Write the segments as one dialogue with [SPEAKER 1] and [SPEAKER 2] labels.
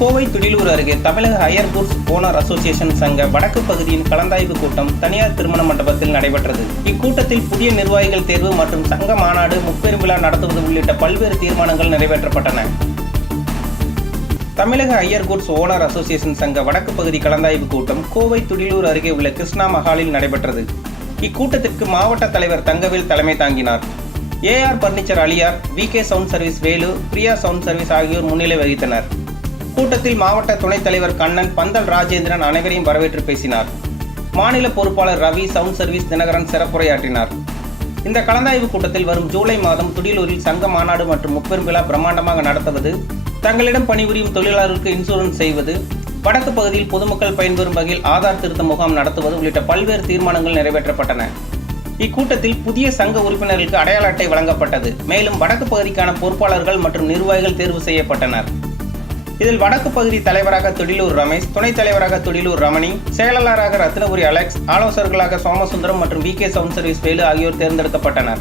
[SPEAKER 1] கோவை துடிலூர் அருகே தமிழக higher goods owner association சங்க வடக்கு பகுதியின் கலந்தாய்வு கூட்டம் தனியார் திருமண மண்டபத்தில் நடைபெற்றது. இக்கூட்டத்தில் புதிய நிர்வாகிகள் தேர்வு மற்றும் சங்க மாநாடு முப்பெரும் விழா நடத்துவது உள்ளிட்ட பல்வேறு தீர்மானங்கள் நிறைவேற்றப்பட்டன. தமிழக ஐயர் குட்ஸ் ஓனர் அசோசியேஷன் சங்க வடக்கு பகுதி கலந்தாய்வு கூட்டம் கோவை துடிலூர் அருகே உள்ள கிருஷ்ணா மஹாலில் நடைபெற்றது. இக்கூட்டத்திற்கு மாவட்ட தலைவர் தங்கவேல் தலைமை தாங்கினார். AR furniture Aliyar V K sound service Velu Priya sound service ஆகியோர் முன்னிலை வகித்தனர். கூட்டத்தில் மாவட்ட துணைத் தலைவர் கண்ணன் பந்தல் ராஜேந்திரன் அனைவரையும் வரவேற்று பேசினார். மாநில பொறுப்பாளர் ரவி சவுண்ட் சர்வீஸ் தினகரன் சிறப்புரையாற்றினார். இந்த கலந்தாய்வு கூட்டத்தில் வரும் ஜூலை மாதம் துடியலூரில் சங்க மாநாடு மற்றும் முப்பெரும் விழா பிரம்மாண்டமாக நடத்துவது தங்களிடம் பணிபுரியும் தொழிலாளருக்கு இன்சூரன்ஸ் செய்வது வடக்கு பகுதியில் பொதுமக்கள் பயன்பெறும் வகையில் ஆதார் திருத்த முகாம் நடத்துவது உள்ளிட்ட பல்வேறு தீர்மானங்கள் நிறைவேற்றப்பட்டன. இக்கூட்டத்தில் புதிய சங்க உறுப்பினர்களுக்கு அடையாள அட்டை வழங்கப்பட்டது. மேலும் வடக்கு பகுதிக்கான பொறுப்பாளர்கள் மற்றும் நிர்வாகிகள் தேர்வு செய்யப்பட்டனர். இதில் வடக்கு பகுதி தலைவராக தொடிலூர் ரமேஷ் துணைத் தலைவராக தொடிலூர் ரமணி செயலாளராக ரத்னபுரி அலெக்ஸ் ஆலோசகர்களாக சோமசுந்தரம் மற்றும் V K sound service Velu ஆகியோர் தேர்ந்தெடுக்கப்பட்டனர்.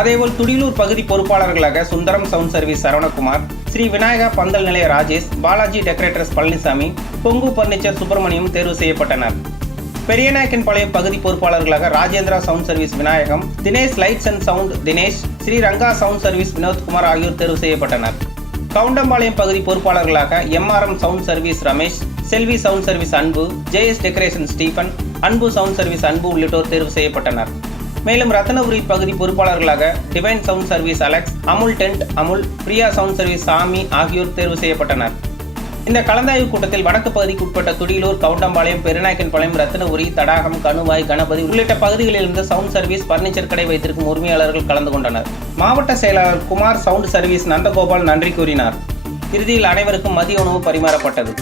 [SPEAKER 1] அதேபோல் துடிலூர் பகுதி பொறுப்பாளர்களாக சுந்தரம் சவுண்ட் சர்வீஸ் சரவணகுமார் ஸ்ரீ விநாயகா பந்தல் நிலைய ராஜேஷ் பாலாஜி டெக்கரேட்டர்ஸ் பழனிசாமி பொங்கு பர்னிச்சர் சுப்பிரமணியம் தேர்வு செய்யப்பட்டனர். பெரியநாயக்கன்பாளையம் பகுதி பொறுப்பாளர்களாக Rajendra sound service Vinayagam Dinesh lights and sound Dinesh Sri Ranga sound service Vinothkumar ஆகியோர் தேர்வு செய்யப்பட்டனர். கவுண்டம்பாளையம் பகுதி பொறுப்பாளர்களாக MRM sound service Ramesh Selvi sound service Anbu JS decoration Stephen Anbu sound service Anbu உள்ளிட்டோர் தேர்வு செய்யப்பட்டனர். மேலும் ரத்னபுரி பகுதி பொறுப்பாளர்களாக divine sound service Alex Amul tent Amul Priya sound service Sami ஆகியோர் தேர்வு செய்யப்பட்டனர். இந்த கலந்தாய்வு கூட்டத்தில் வடக்கு பகுதிக்கு உட்பட்ட துடியலூர் கவுண்டம்பாளையம் பெருநாயக்கன்பாளையம் ரத்னபுரி தடாகம் கணுவாய் கணபதி உள்ளிட்ட பகுதிகளிலிருந்து சவுண்ட் சர்வீஸ் பர்னிச்சர் கடை வைத்திருக்கும் உரிமையாளர்கள் கலந்து கொண்டனர். மாவட்ட செயலாளர் குமார் சவுண்ட் சர்வீஸ் நந்தகோபால் நன்றி கூறினார். இறுதியில் அனைவருக்கும் மதிய உணவு பரிமாறப்பட்டது.